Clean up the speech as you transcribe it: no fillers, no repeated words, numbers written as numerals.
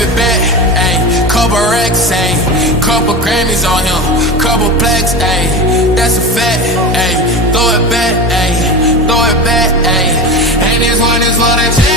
it back, ayy. Couple racks, ayy. Couple Grammys on him, couple plaques, ayy. That's a fact, ayy. Throw it back, ayy. Throw it back, ayy. And this one is for the